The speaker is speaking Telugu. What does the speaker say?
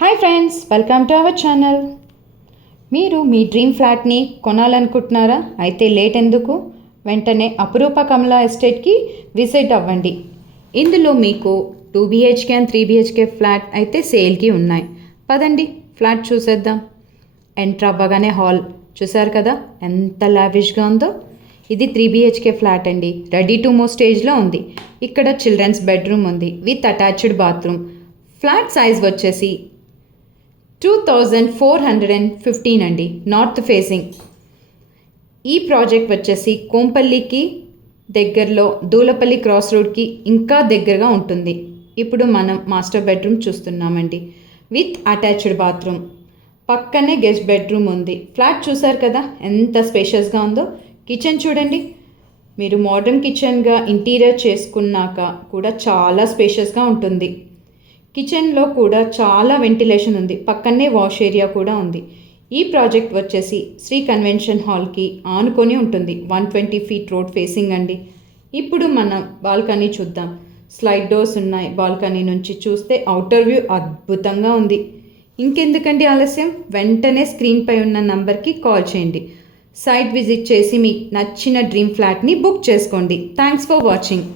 Hi friends, welcome to our channel. మీరు మీ డ్రీమ్ ఫ్లాట్ని కొనాలనుకుంటున్నారా? అయితే లేట్ ఎందుకు, వెంటనే అపురూప కమలా ఎస్టేట్కి విజిట్ అవ్వండి. ఇందులో మీకు 2 BHK అండ్ 3 BHK ఫ్లాట్ అయితే సేల్కి ఉన్నాయి. పదండి ఫ్లాట్ చూసేద్దాం. ఎంటర్ అవ్వగానే హాల్ చూసారు కదా, ఎంత లావిష్గా ఉందో. ఇది 3 BHK ఫ్లాట్ అండి, రెడీ టు మూవ్ స్టేజ్లో ఉంది. ఇక్కడ చిల్డ్రన్స్ బెడ్రూమ్ ఉంది with attached bathroom. Flat size వచ్చేసి 2415 అండి, నార్త్ ఫేసింగ్. ఈ ప్రాజెక్ట్ వచ్చేసి కోంపల్లికి దగ్గరలో దూలపల్లి క్రాస్ రోడ్కి ఇంకా దగ్గరగా ఉంటుంది. ఇప్పుడు మనం మాస్టర్ బెడ్రూమ్ చూస్తున్నామండి విత్ అటాచ్డ్ బాత్రూమ్. పక్కనే గెస్ట్ బెడ్రూమ్ ఉంది. ఫ్లాట్ చూసారు కదా ఎంత స్పేషియస్గా ఉందో. కిచెన్ చూడండి, మీరు మోడర్న్ కిచెన్గా ఇంటీరియర్ చేసుకున్నాక కూడా చాలా స్పేషియస్గా ఉంటుంది. కిచెన్లో కూడా చాలా వెంటిలేషన్ ఉంది. పక్కనే వాష్ ఏరియా కూడా ఉంది. ఈ ప్రాజెక్ట్ వచ్చేసి శ్రీ కన్వెన్షన్ హాల్కి ఆనుకొని ఉంటుంది. 120 ఫీట్ రోడ్ ఫేసింగ్ అండి. ఇప్పుడు మనం బాల్కనీ చూద్దాం. స్లైడ్ డోర్స్ ఉన్నాయి. బాల్కనీ నుంచి చూస్తే అవుటర్ వ్యూ అద్భుతంగా ఉంది. ఇంకెందుకండి ఆలస్యం, వెంటనే స్క్రీన్పై ఉన్న నంబర్కి కాల్ చేయండి. సైట్ విజిట్ చేసి మీకు నచ్చిన డ్రీమ్ ఫ్లాట్ని బుక్ చేసుకోండి. Thanks for watching.